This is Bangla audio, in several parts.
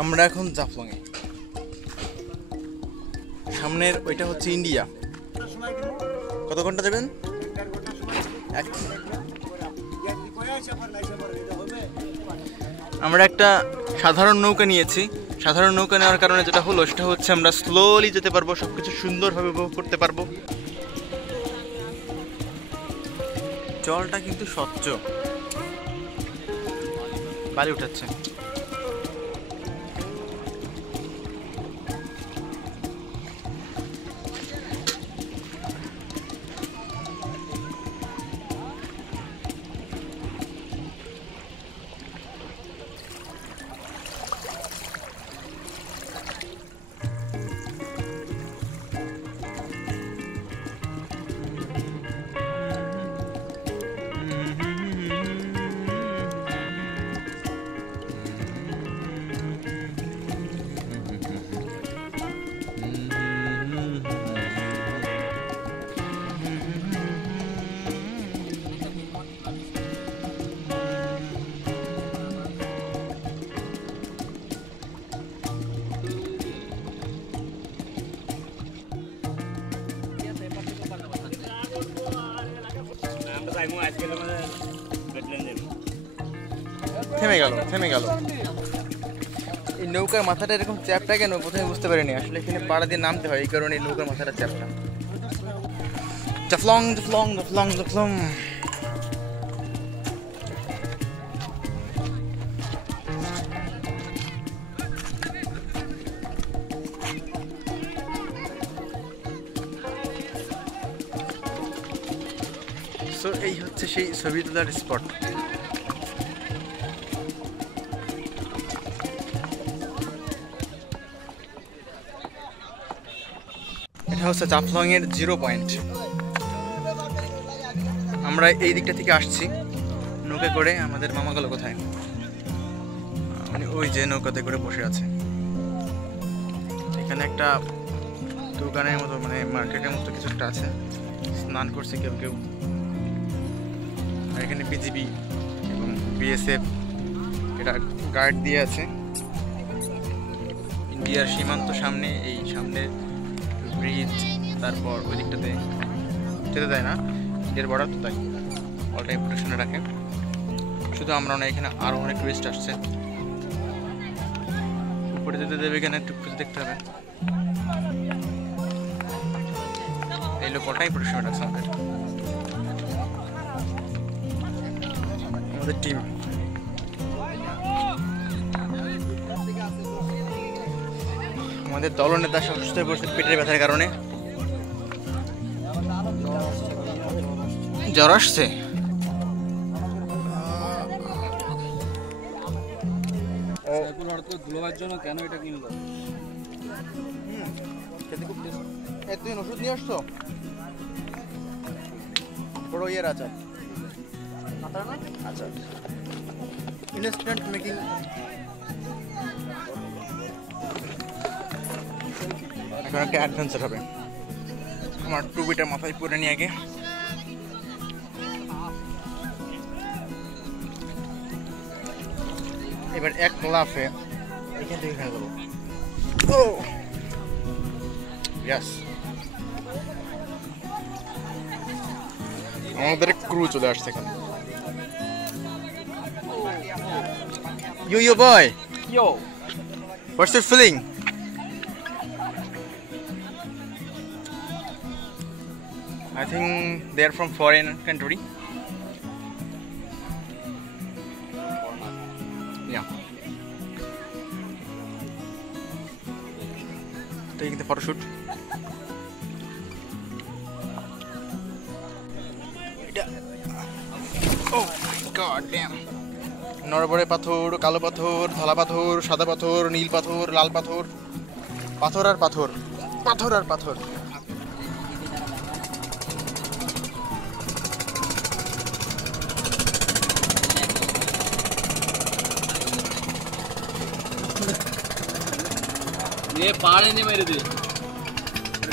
আমরা এখন জাফলং এ। সামনের ওইটা হচ্ছে ইন্ডিয়া। কত ঘন্টা যাবেন? আমরা একটা সাধারণ নৌকা নিয়েছি। সাধারণ নৌকা নেওয়ার কারণে যেটা হলো সেটা হচ্ছে আমরা স্লোলি যেতে পারবো, সবকিছু সুন্দরভাবে উপভোগ করতে পারবো। জলটা কিন্তু স্বচ্ছ, বালি উঠাচ্ছে। থেমে গেল। এই নৌকার মাথাটা এরকম চ্যাপটা কেন প্রথমে বুঝতে পারিনি। আসলে এখানে পাড়া দিয়ে নামতে হয়, এই কারণে এই নৌকার মাথাটা চ্যাপটা। জাফলং। সো এই হচ্ছে সেই ছবি তোলার স্পট। এটা হচ্ছে জাফলং এর 0 পয়েন্ট। আমরা এই দিকটা থেকে আসছি নৌকা করে। আমাদের মামা গেল কোথায়? মানে ওই যে নৌকাতে করে বসে আছে। এখানে একটা দোকানের মতো, মানে মার্কেটের মতো কিছু একটা আছে। স্নান করছে কেউ। আর এখানে বিজিবি এবং বিএসএফ এটা গার্ড দিয়ে আছে। ইন্ডিয়ার সীমান্ত সামনে, এই সামনে ব্রিজ, তারপর ওই দিকটাতে যেতে দেয় না, ইন্ডিয়ার বর্ডার তো, তাই অল টাইম প্রোটেকশনে রাখে। শুধু আমরা না, এখানে আরও অনেক টুরিস্ট আসছে। উপরে যেতে দেবে এখানে একটু খুঁজে দেখতে হবে। এই লোক অল টাইম প্রোটেকশনে রাখছে আমাদের টিম। আমাদের দলনেতা অসুস্থ হয়ে পড়ছে পেটের ব্যথার কারণে। জ্বর আসছে। কেন এটা কিনলো? তুই ওষুধ নিয়ে আসছো? বড় ইয়ের আচার। আচ্ছা, ইনস্ট্যান্ট মেকিং। এখন একটা অ্যাডভেঞ্চার হবে। আমার টুপিটা মাথায় পরে নিয়ে আগে। এবার এক লাফে এখান থেকে এখানে যাবো। ও ইয়েস, আমাদের ক্রু চলে আসছে এখানে। Yo boy. Yo. What's your feeling? I think they're from foreign country. Yeah. Taking the photo shoot. Oh my god damn. নরবরে পাথর, কালো পাথর, ধলা পাথর, সাদা পাথর, নীল পাথর, লাল পাথর, পাথর আর পাথর, পাথর আর পাথর। ये पानी नहीं मेरे दिल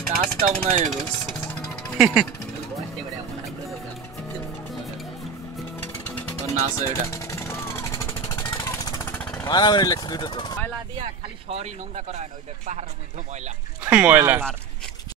टास्क का होना है बस और ना से এটা माना मेरे लक्ष्य দুটো তো ময়লা দিয়া খালি শহরই নোংরা করা হয় না, ওই দেখ পাহাড়ের মধ্যে ময়লা ময়লা আল্লাহর